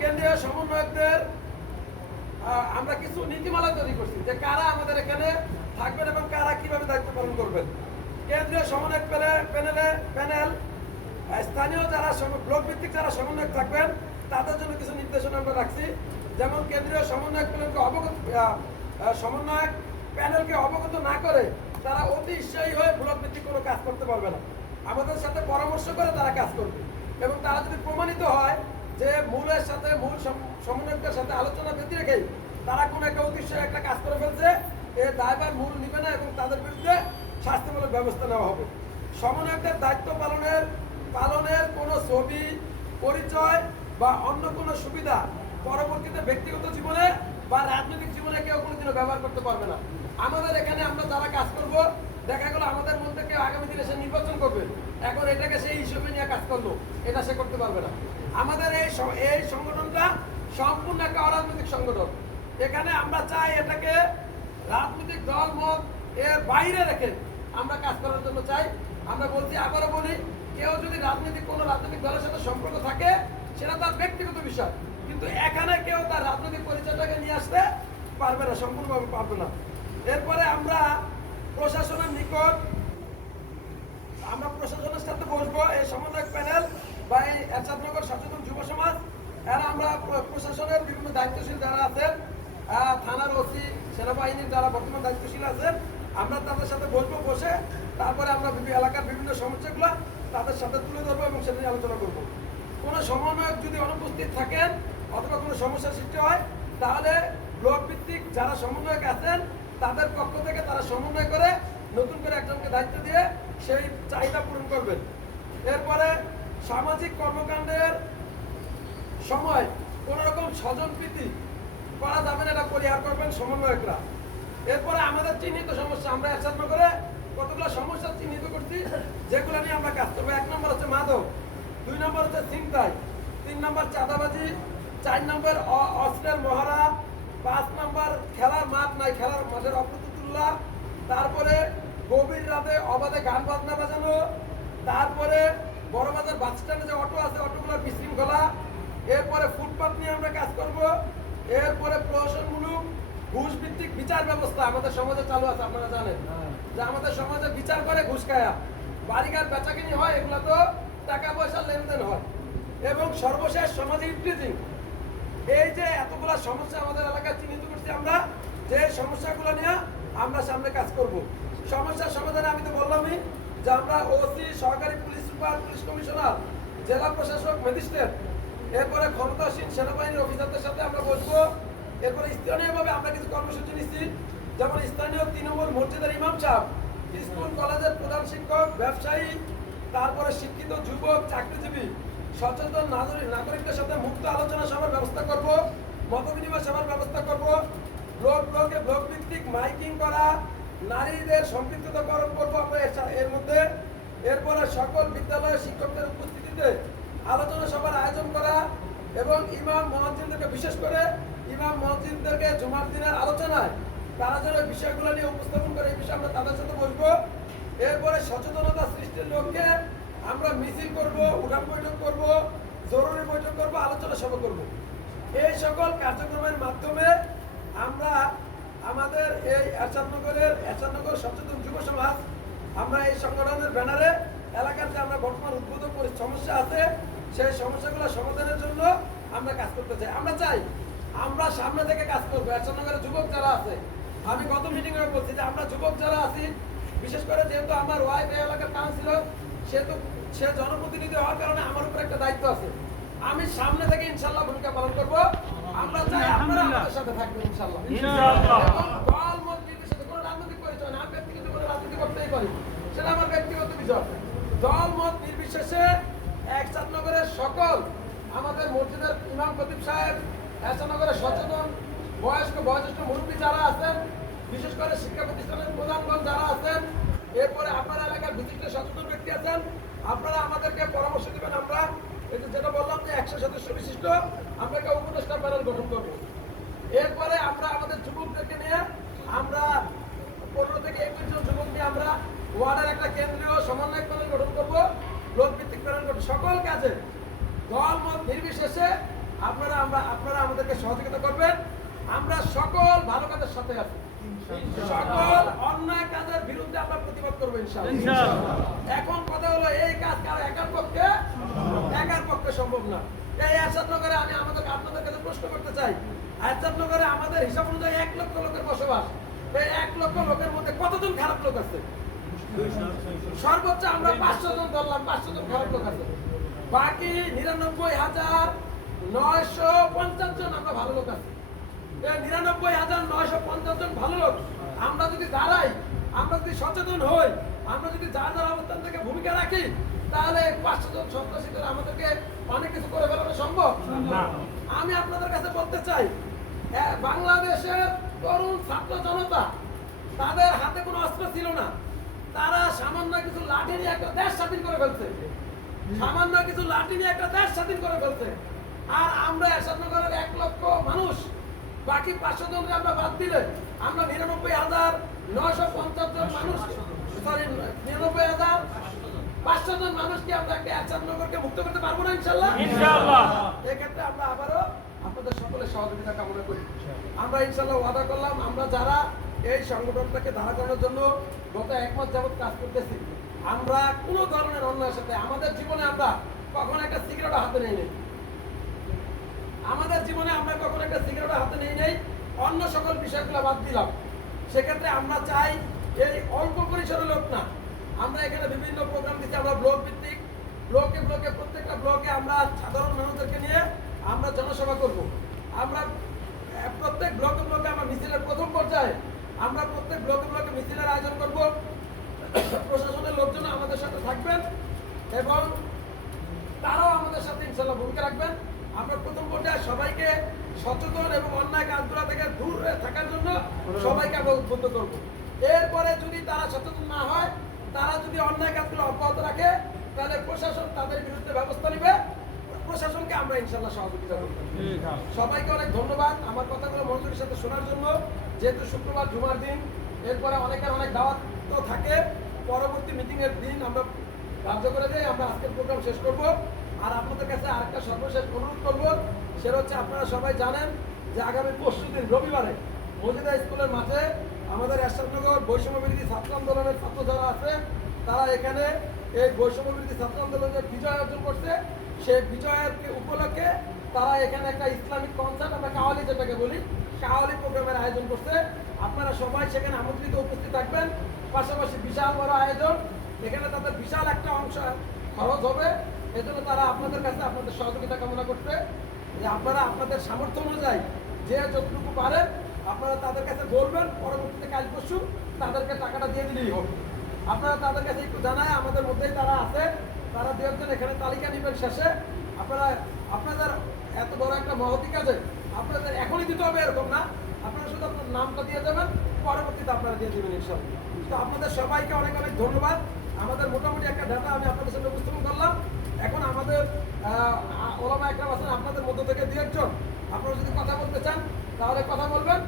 কেন্দ্রীয় সমন্বয়কদের আমরা কিছু নীতিমালা তৈরি করছি যে কারা আমাদের এখানে থাকবেন এবং কারা কীভাবে দায়িত্ব পালন করবেন। কেন্দ্রীয় সমন্বয়ক প্যানে- প্যানেলে, প্যানেল স্থানীয় যারা ব্লক ভিত্তিক যারা সমন্বয়ক থাকবেন, তাদের জন্য কিছু নির্দেশনা আমরা রাখছি। যেমন কেন্দ্রীয় সমন্বয়ক প্যানেলকে অবগত সমন্বয়ক প্যানেলকে অবগত না করে তারা অতি উৎসাহী হয়ে ব্লক ভিত্তিক কোনো কাজ করতে পারবে না। আমাদের সাথে পরামর্শ করে তারা কাজ করবে এবং তারা যদি প্রমাণিত হয় যে মূলের সাথে, মূল সম- সমন্বয়কদের সাথে আলোচনা ব্যক্তি রেখে তারা কোনো একটা উদ্দেশ্যে একটা কাজ করে ফেলছে, এ দায়ভার মূল নিবে না এবং তাদের বিরুদ্ধে শাস্তিমূলক ব্যবস্থা নেওয়া হবে। সমন্বয়কদের দায়িত্ব পালনের পালনের কোনো ছবি, পরিচয় বা অন্য কোনো সুবিধা পরবর্তীতে ব্যক্তিগত জীবনে বা রাজনৈতিক জীবনে কেউ কোনোদিনও ব্যবহার করতে পারবে না। আমাদের এখানে আমরা যারা কাজ করব, দেখা গেল আমাদের মধ্যে কেউ আগামী দিনে সে নির্বাচন করবে। এখন এটাকে সেই হিসেবে নিয়ে কাজ করল, এটা সে করতে পারবে না। আমাদের এই এই সংগঠনটা সম্পূর্ণ একটা অরাজনৈতিক সংগঠন। এখানে আমরা চাই এটাকে রাজনৈতিক দল মত এর বাইরে রেখে আমরা কাজ করার জন্য চাই। আমরা বলছি, আবারও বলি, কেউ যদি রাজনৈতিক কোনো রাজনৈতিক দলের সাথে সম্পর্ক থাকে, সেটা তার ব্যক্তিগত বিষয়। কিন্তু এখানে কেউ তার রাজনৈতিক পরিচয়টাকে নিয়ে আসতে পারবে না, সম্পূর্ণভাবে পারবে না। এরপরে আমরা প্রশাসনের নিকট আমরা প্রশাসনের সাথে বসবো, এই সমন্বয়ক প্যানেল বা এই এরশাদনগর সচেতন যুব সমাজ, এরা আমরা প্রশাসনের বিভিন্ন দায়িত্বশীল যারা আছেন থানার ওসি, সেনাবাহিনীর যারা বর্তমান দায়িত্বশীল আছেন, আমরা তাদের সাথে বসবো, বসে তারপরে আমরা এলাকার বিভিন্ন সমস্যাগুলো তাদের সাথে তুলে ধরবো এবং সেটা নিয়ে আলোচনা করব। কোনো সমন্বয়ক যদি অনুপস্থিত থাকেন অথবা কোনো সমস্যার সৃষ্টি হয়, তাহলে ব্লক ভিত্তিক যারা সমন্বয়ক আছেন, তাদের পক্ষ থেকে তারা সমন্বয় করে নতুন করে একজনকে দায়িত্ব দিয়ে সেই চাহিদা পূরণ করবেন। এরপরে সামাজিক কর্মকাণ্ডের সময় কোনো রকম স্বজন প্রীতি করা যাবে না, এটা পরিহার করবেন সমন্বয়করা। এরপরে আমাদের চিহ্নিত সমস্যা, আমরা একসাথে করে কতগুলো সমস্যা চিহ্নিত করছি, যেগুলো নিয়ে আমরা কাজ করব। এক নম্বর হচ্ছে মাদক, দুই নম্বর হচ্ছে ছিনতাই, তিন নম্বর চাঁদাবাজি, চার নম্বর অস্ত্রের মহারা পাঁচ নম্বর খেলার মাঠ নাই, খেলার মাঠের অপ্রতুল্লাহ তারপরে গভীর রাতে অবাধে গান বাজনা বাজানো, তারপরে বড় বাজার বাস স্ট্যান্ডে যে অটো আছে অটোগুলোর বিশৃঙ্খলা এরপরে ফুটপাথ নিয়ে আমরা কাজ করব। এরপরে প্রহসনমূলক ঘুষ ভিত্তিক বিচার ব্যবস্থা আমাদের সমাজে চালু আছে আপনারা জানেন। যে আমাদের সমাজে বিচার করে ঘুষ খায়া। বাড়িঘর বেচাকিনি হয় এগুলো তো টাকা পয়সা লেনদেন হয়। এবং সর্বশেষ সমাজে ইফটিজিং এই যে এতগুলা সমস্যা আমাদের এলাকায় চিহ্নিত করছি আমরা যে সমস্যাগুলো নিয়ে আমরা সামনে কাজ করব। সমস্যার সমাধানে আমি তো বললামই যে আমরা ওসি সহকারী পুলিশ, সুপার পুলিশ কমিশনার, জেলা প্রশাসক, ম্যাজিস্ট্রেট, এরপরে ক্ষমতাসীন সেনাবাহিনীর অফিসারদের সাথে আমরা বসবো। এরপরে স্থানীয়ভাবে আমরা কিছু কর্মসূচি নিচ্ছি। যেমন স্থানীয় তৃণমূল মসজিদের ইমাম সাহেব, স্কুল, কলেজের প্রধান শিক্ষক, ব্যবসায়ী, তারপরে শিক্ষিত যুবক, চাকরিজীবী, সচেতন নাগরিক নাগরিকদের সাথে মুক্ত আলোচনা সভার ব্যবস্থা করব মত বিনিময় সভার ব্যবস্থা করব। ব্লক ব্লকে ব্লক ভিত্তিক মাইকিং করা নারীদের সম্পৃক্ততাকরণ করব আমরা এর মধ্যে। এরপরে সকল বিদ্যালয়ের শিক্ষকদের উপস্থিতিতে আলোচনা সভার আয়োজন করা এবং ইমাম মহাজিনদেরকে, বিশেষ করে ইমাম মহাজিনদেরকে জুমার দিনের আলোচনায় তারা যেন বিষয়গুলো নিয়ে উপস্থাপন করে, এই বিষয়ে আমরা তাদের সাথে বসবো। এরপরে সচেতনতা সৃষ্টির লক্ষ্যে আমরা মিছিল করব, উঠান বৈঠক করব, জরুরি বৈঠক করব, আলোচনা সভা করব। এই সকল কার্যক্রমের মাধ্যমে আমরা আমাদের এই এরশাদনগরের এরশাদনগর সচেতন যুব সমাজ, আমরা এই সংগঠনের ব্যানারে এলাকার যে আমরা বর্তমান উদ্ভূত সমস্যা আছে, সেই সমস্যাগুলো সমাধানের জন্য আমরা কাজ করতে চাই। আমরা চাই, আমরা সামনে থেকে কাজ করব। এরশাদনগরের যুবক যারা আছে, আমি গত মিটিংয়ে বলছি যে আমরা যুবক যারা আছি, বিশেষ করে যেহেতু আমার ওয়াইফ এই এলাকার কাউন্সিলর সেহেতু সে জনপ্রতিনিধি হওয়ার কারণে আমার উপর একটা দায়িত্ব আছে। আমি সামনে থেকে ইনশাল্লাহ ভূমিকা পালন করব আমরা চাই আপনারা আমাদের সাথে থাকবেন ইনশাল্লাহ এবং দল মত নির্বিশেষে কোনো রাজনৈতিক পরিচয় না আমি ব্যক্তিগত কোনো রাজনীতি করতেই পারি সেটা আমার ব্যক্তিগত বিষয়। দল মত নির্বিশেষে একসাথনগরের সকল আমাদের মসজিদের ইমাম খতিব সাহেব একসাথনগরের সচেতন বয়স্ক বয়োজ্যেষ্ঠ মুরব্বী যারা আছেন বিশেষ করে শিক্ষা প্রতিষ্ঠানের প্রধানগণ যারা আছেন এরপরে আপনার এলাকার বিশিষ্ট সচেতন ব্যক্তি আছেন আপনারা আমাদেরকে পরামর্শ দিবেন। আমরা যেটা বললাম যে একশো সদস্য বিশিষ্ট আমরা একটা উপদেষ্টা প্যানেল গঠন করব। এরপরে আমরা আমাদের যুবকদেরকে নিয়ে আমরা পনেরো থেকে একুশ জন যুবক নিয়ে আমরা ওয়ার্ডের একটা কেন্দ্রীয় সমন্বয় প্যানেল গঠন করব লোক ভিত্তিক প্যানেল গঠন। সকল কাজে দল মত নির্বিশেষে আপনার আমরা আপনারা আমাদেরকে সহযোগিতা করবেন। আমরা সকল ভালো কাজের সাথে আছি। সকল অন্যায় কাজের বিরুদ্ধে আমরা প্রতিবাদ করব। এখন কথা হলো এই কাজ কারও একার পক্ষে? একার পক্ষে সম্ভব না। এই আসাদ নগরে আমি আমাদের আপনাদের কাছে প্রশ্ন করতে চাই। আসাদ নগরে আমাদের হিসাব অনুযায়ী এক লক্ষ লোকের বসবাস। এক লক্ষ লোকের মধ্যে কতজন খারাপ লোক আছে? সর্বোচ্চ আমরা পাঁচশো জন ধরলাম পাঁচশো জন খারাপ লোক আছে। বাকি নিরানব্বই হাজার নয়শো পঞ্চাশ জন আমরা ভালো লোক আছি। নিরানব্বই হাজার নয়শো পঞ্চাশ জন ভালো লোক আমরা যদি দাঁড়াই আমরা যদি সচেতন হই আমরা যদি যার যার অবস্থান থেকে ভূমিকা রাখি তাহলে পাঁচশো জন সন্ত্রাসী আমাদেরকে অনেক কিছু করে ফেলানো সম্ভব। আমি আপনাদের কাছে বলতে চাই বাংলাদেশের তরুণ ছাত্র জনতা তাদের হাতে কোনো অস্ত্র ছিল না। তারা সামান্য কিছু লাঠি নিয়ে একটা দেশ স্বাধীন করে ফেলছে। সামান্য কিছু লাঠি নিয়ে একটা দেশ স্বাধীন করে ফেলছে। আর আমরা এরশাদনগরের এক লক্ষ মানুষ বাকি পাঁচশো জনকে আমরা বাদ দিলে আমরা নিরানব্বই হাজার নয়শো পঞ্চাশ জন মানুষ সরি নিরানব্বই হাজার পাঁচশো জন মানুষকে আমরা একটা এরশাদনগরকে মুক্ত করতে পারব না ইনশাল্লাহ। এক্ষেত্রে আমরা আবারও আপনাদের সকলের সহযোগিতা কামনা করি। আমরা ইনশাল্লাহ ওয়াদা করলাম আমরা যারা এই সংগঠনটাকে দাঁড়া করানোর জন্য গত এক মাস যাবত কাজ করতেছি আমরা কোনো ধরনের অন্যায়ের সাথে আমাদের জীবনে আমরা কখনো একটা সিগারেট হাতে নেই নেই। আমাদের জীবনে আমরা কখনো একটা সিগারেট হাতে নেই নেই অন্য সকল বিষয়গুলো বাদ দিলাম। সেক্ষেত্রে আমরা চাই এই অল্প পরিসরের লোক না আমরা এখানে বিভিন্ন প্রোগ্রাম দিচ্ছি আমরা ব্লক ভিত্তিক ব্লকে ব্লকে প্রত্যেকটা ব্লকে আমরা সাধারণ নিয়ে আমরা জনসভা করব। আমরা প্রত্যেক ব্লকে ব্লকে আমরা মিছিলের প্রথম পর্যায়ে আমরা প্রত্যেক ব্লকে ব্লকে মিছিলের আয়োজন করব। প্রশাসনের লোকজন আমাদের সাথে থাকবেন এবং তারাও আমাদের সাথে ইনশাল্লাহ ভূমিকা রাখবেন। আমরা প্রথম পর্যায়ে সবাইকে সচেতন এবং অন্যায় কাজগুলো থেকে দূরে থাকার জন্য সবাইকে আমরা উদ্বুদ্ধ করব। এরপরে যদি তারা সচেতন না হয়, তারা যদি অন্যায় কাজগুলো অব্যাহত রাখে, তাহলে প্রশাসন তাদের বিরুদ্ধে ব্যবস্থা নেবে। আমরা ইনশাল্লাহ সহযোগিতা করব। সবাইকে অনেক ধন্যবাদ আমার কথাগুলো মনোযোগের সাথে শোনার জন্য। যেহেতু শুক্রবার জুমার দিন এরপরে অনেকের অনেক দাওয়াত তো থাকে। পরবর্তী মিটিং এর দিন আমরা কার্য করে দিয়ে আমরা আজকের প্রোগ্রাম শেষ করব। আর আপনাদের কাছে আরেকটা সর্বশেষ অনুরোধ করব সেটা হচ্ছে আপনারা সবাই জানেন যে আগামী পরশু দিন রবিবারে মজিদা স্কুলের মাঠে আমাদের এরশাদনগর বৈষম্য বিরোধী ছাত্র আন্দোলনের ছাত্র যারা আছে। তারা এখানে এই বৈষম্য বিরোধী ছাত্র আন্দোলনের বিজয় অর্জন করছে। সেই বিজয়ের উপলক্ষে তারা এখানে একটা ইসলামিক কনসার্ট আমরা কাওয়ালি যেটাকে বলি, কাওয়ালি প্রোগ্রামের আয়োজন করছে। আপনারা সবাই সেখানে আমন্ত্রিত উপস্থিত থাকবেন। পাশাপাশি বিশাল বড় আয়োজন। এখানে তাদের বিশাল একটা অংশ খরচ হবে। এজন্য তারা আপনাদের কাছে আপনাদের সহযোগিতা কামনা করতে যে আপনারা আপনাদের সামর্থ্য অনুযায়ী যে যতটুকু পারেন, আপনারা তাদের কাছে বলবেন, পরবর্তীতে কাজ পরশু তাদেরকে টাকাটা দিয়ে দিলেই হবে। আপনারা তাদের কাছে একটু জানায়, আমাদের মধ্যেই তারা আছে। তারা দু একজন এখানে তালিকা নেবেন শেষে। আপনারা, আপনাদের এত বড় একটা মহতি কাজে আপনাদের এখনই দিতে হবে এরকম না। আপনারা শুধু আপনার নামটা দিয়ে দেবেন, পরবর্তীতে আপনারা দিয়ে দেবেন ইনশাল্লাহ। তো আপনাদের সবাইকে অনেক অনেক ধন্যবাদ। আমাদের মোটামুটি একটা ডাটা আমি আপনাদের সামনে উপস্থাপন করলাম। এখন আমাদের ওলামা একটা আছেন আপনাদের মধ্য থেকে দু একজন। আপনারা যদি কথা বলতে চান, তাহলে কথা বলবেন।